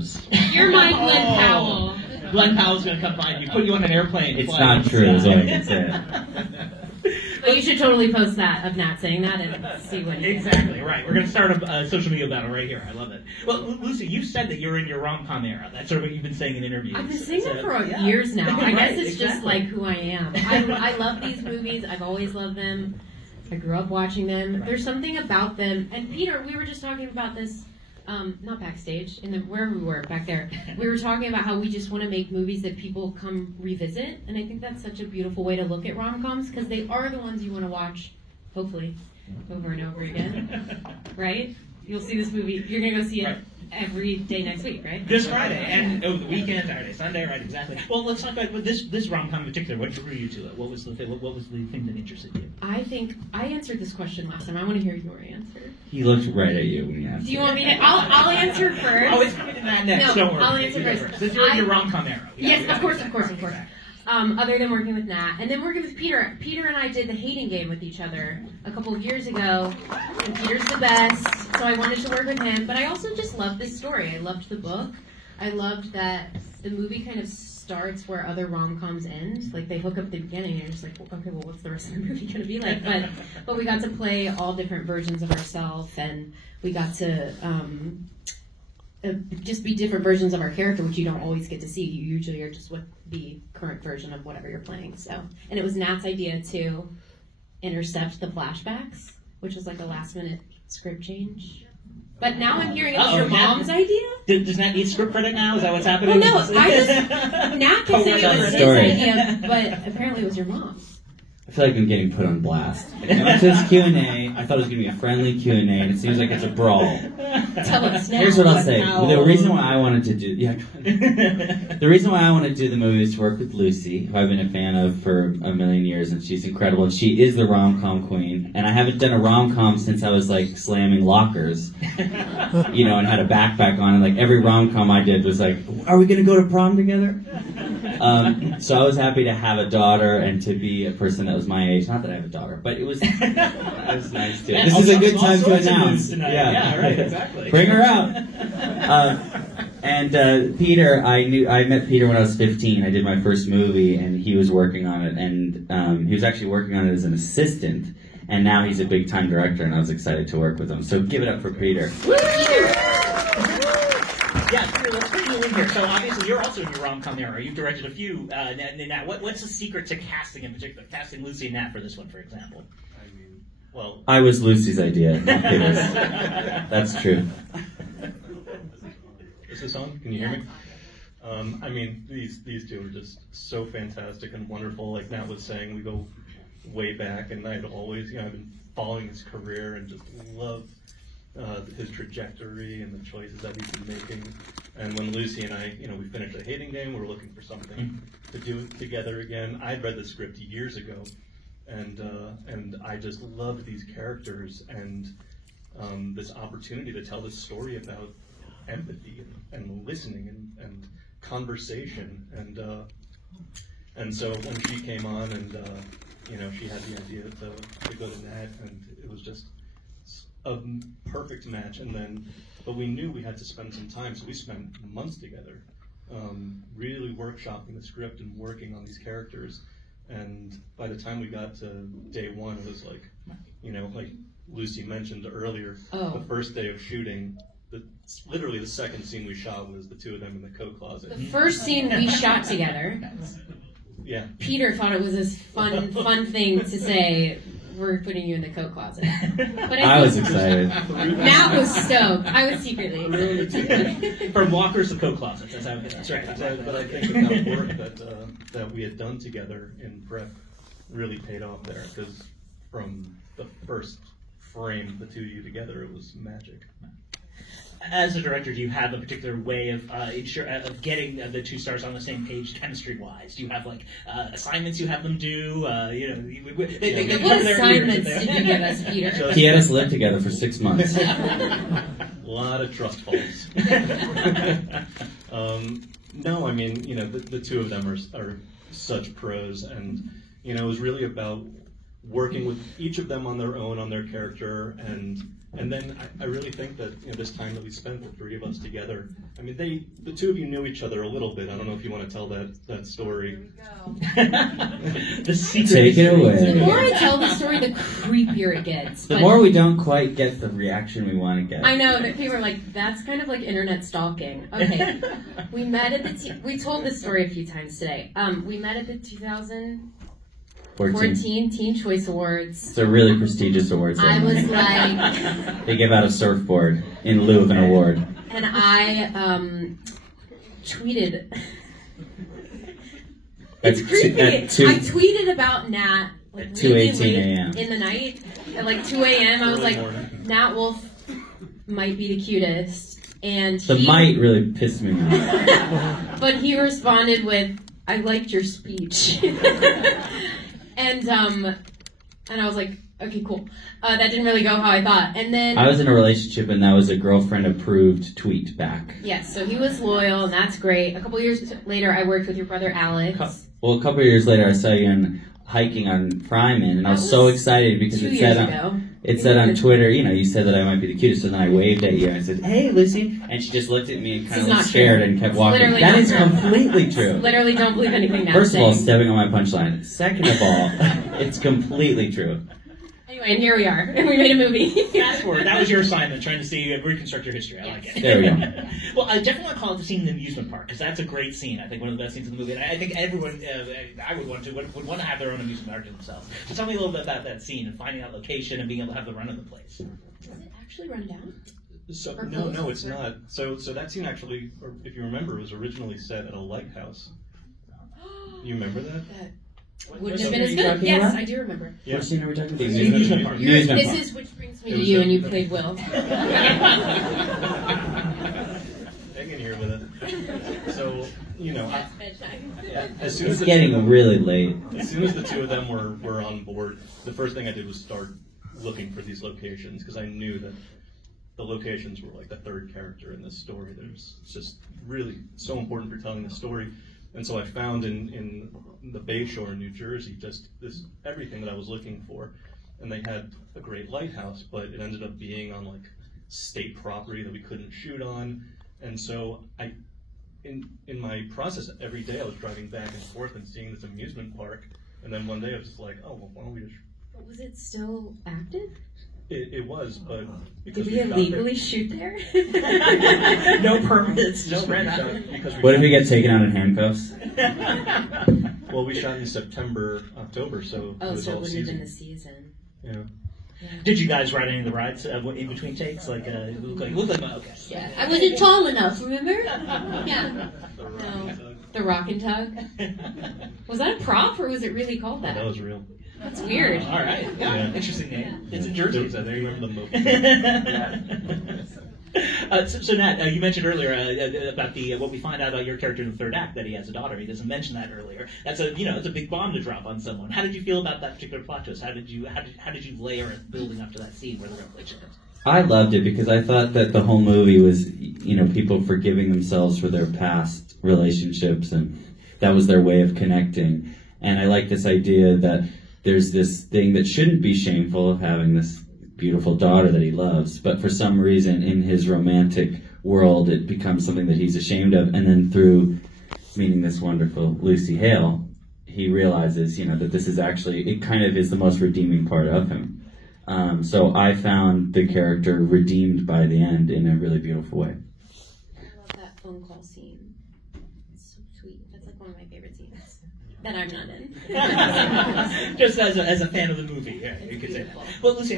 abs. You're my Glenn Powell. Glenn Powell's going to come find you, put you on an airplane. It's not true, is all I can say. But you should totally post that of Nat saying that and see what he Exactly, right. We're going to start a social media battle right here. I love it. Well, Lucy, you said that you're in your rom-com era. That's sort of what you've been saying in interviews. I've been saying that for years now. I guess it's just like who I am. I love these movies. I've always loved them. I grew up watching them. Right. There's something about them. And Peter, we were just talking about this, not backstage, wherever we were, back there. We were talking about how we just want to make movies that people come revisit. And I think that's such a beautiful way to look at rom-coms, because they are the ones you want to watch, hopefully, over and over again. Right? You'll see this movie. You're going to go see it every day next week, right? This Friday, and the weekend, Saturday, Sunday, right? Exactly. Well, let's talk about this rom-com in particular. What drew you to it? What was the thing that interested you? I think I answered this question last time. I want to hear your answer. He looked right at you when he asked. Do you want me to? I'll answer first. Oh, it's coming to that next. No, Don't worry. I'll answer first. This is your rom-com era. Yes, of course. Other than working with Nat, and then working with Peter. Peter and I did the hating game with each other a couple of years ago, and Peter's the best, so I wanted to work with him. But I also just loved this story. I loved the book. I loved that the movie kind of starts where other rom-coms end. Like, they hook up at the beginning, and you're just like, okay, well, what's the rest of the movie going to be like? But we got to play all different versions of ourselves, and we got to just be different versions of our character, which you don't always get to see. You usually are just with the current version of whatever you're playing. So, and it was Nat's idea to intercept the flashbacks, which was like a last-minute script change. But now I'm hearing it was your mom's idea? Does Nat need script credit now? Is that what's happening? Well, no, Nat can say it was his idea, but apparently it was your mom's. I feel like I'm getting put on blast. I went to this Q&A. I thought it was going to be a friendly Q&A, and it seems like it's a brawl. Tell us now. Here's what I'll say. The reason why I wanted to do the reason why I wanted to do the movie is to work with Lucy, who I've been a fan of for a million years, and she's incredible. And she is the rom-com queen. And I haven't done a rom-com since I was like slamming lockers, and had a backpack on. And like every rom-com I did was like, "Are we going to go to prom together?" So I was happy to have a daughter and to be a person that was my age. Not that I have a daughter, but it was nice too. This is a good time to announce. Yeah, right, exactly. Bring her out. And Peter, I met Peter when I was 15. I did my first movie, and he was working on it, and he was actually working on it as an assistant. And now he's a big-time director, and I was excited to work with him. So give it up for Peter. Yeah, Peter, let's bring you in here. So obviously you're also in your rom-com era. You've directed a few. Nat, what's the secret to casting in particular? Casting Lucy and Nat for this one, for example. I was Lucy's idea, not Peter's. That's true. Is this on? Can you hear me? These two are just so fantastic and wonderful. Like Nat was saying, we go way back, and I've been following his career and just love his trajectory and the choices that he's been making. And when Lucy and I, we finished the hating game, we were looking for something to do together again. I'd read the script years ago, and I just loved these characters and this opportunity to tell this story about empathy and listening and conversation. And so when she came on and she had the idea to go to Nat, and it was just a perfect match. But we knew we had to spend some time, so we spent months together, really workshopping the script and working on these characters. And by the time we got to day one, it was like, like Lucy mentioned earlier, the first day of shooting, literally the second scene we shot was the two of them in the coat closet. The first scene we shot together, yeah. Peter thought it was this fun thing to say, we're putting you in the coat closet. But I was excited. Matt was stoked. I was secretly. From walkers to coat closets. That's right. But I think that work that we had done together in prep really paid off there, because from the first frame, the two of you together, it was magic. As a director, do you have a particular way of getting the two stars on the same page chemistry-wise? Do you have assignments you have them do? What assignments did you give us, Peter? He had us live together for 6 months. A lot of trust falls. No, the two of them are such pros, and it was really about working with each of them on their own, on their character, and And then I really think that this time that we spent, the three of us together, I mean, the two of you knew each other a little bit. I don't know if you want to tell that story. The secret. Take it away. The more I tell the story, the creepier it gets. The But more we don't quite get the reaction we want to get. I know that people are like, that's kind of like internet stalking. Okay, we met at the. We told this story a few times today. We met at the 2014 Teen Choice Awards. It's a really prestigious award I ceremony. was like, They give out a surfboard in lieu of an award. and I tweeted. It's At creepy. at two- I tweeted about Nat like At really 2:18 late a.m. in the night at like 2 a.m. I was Early like, morning. Nat Wolff might be the cutest, and The he, might really pissed me off. but he responded with, "I liked your speech," and I was like, okay, cool. That didn't really go how I thought, and then I was in a relationship and that was a girlfriend-approved tweet back. yes, so he was loyal, and that's great. A couple years later, I worked with your brother Alex. Well, a couple of years later, I saw you hiking on Fryman, and I was That so was excited because 2 it years said ago. on Twitter, you said that I might be the cutest, and then I waved at you and I said, "Hey, Lucy," and she just looked at me and kind This of is looked not scared true. and kept It's walking. literally That not is true. completely true. Literally don't believe anything Nat's First of all, saying. stepping on my punchline. Second of all, it's completely true. Anyway, and here we are. And we made a movie. Fast forward. That was your assignment, trying to see reconstruct your history. I like it. There we go. Well, I definitely want to call it the scene in the amusement park because that's a great scene. I think one of the best scenes in the movie, and I think everyone I would want to would want to have their own amusement park to themselves. So tell me a little bit about that scene and finding that location and being able to have the run of the place. Does it actually run down? So Or no, close? it's not. So that scene actually, or if you remember, was originally set at a lighthouse. You remember that? That What wouldn't scene have been are as you good. talking Yes, about? I do remember. Yeah. What scene are we talking about? The amusement park. Amusement This park. is which brings me It to was you, the- and you played Will. Hang in here with it. So as soon as It's the getting two, really late. as soon as the two of them were on board, the first thing I did was start looking for these locations because I knew that the locations were like the third character in this story. It's just really so important for telling the story. And so I found in the Bayshore in New Jersey just this everything that I was looking for. And they had a great lighthouse, but it ended up being on like state property that we couldn't shoot on. And so in my process every day I was driving back and forth and seeing this amusement park. And then one day I was just like, oh, well, why don't we just... Was it still active? It was, but Did because we shot illegally shoot there? No permits, no red. What if we get taken out in handcuffs? Well, we shot in September, October, so Oh, it was so it all wouldn't have been season. the season. Yeah. Did you guys ride any of the rides in between takes? Like, it looked like okay. Yeah, I wasn't tall enough, remember? Yeah. The No. Rocky Tug. The rock and tug. Was that a prop or was it really called that? That was real. That's weird. All right. Yeah. Yeah. Interesting name. It's in Do Jersey. you remember the Mocha? So Nat, you mentioned earlier about the what we find out about your character in the third act, that he has a daughter. He doesn't mention that earlier. That's it's a big bomb to drop on someone. How did you feel about that particular plot twist? How did you layer it building up to that scene where the revelation is? I loved it because I thought that the whole movie was, people forgiving themselves for their past relationships, and that was their way of connecting. And I like this idea that there's this thing that shouldn't be shameful of having this beautiful daughter that he loves, but for some reason in his romantic world it becomes something that he's ashamed of, and then through meeting this wonderful Lucy Hale, he realizes, that this is actually, it kind of is the most redeeming part of him. So I found the character redeemed by the end in a really beautiful way. I love that phone call scene. It's so sweet. That's like one of my favorite scenes that I'm not in. Just as a fan of the movie, yeah, you could say that. Well, Lucy,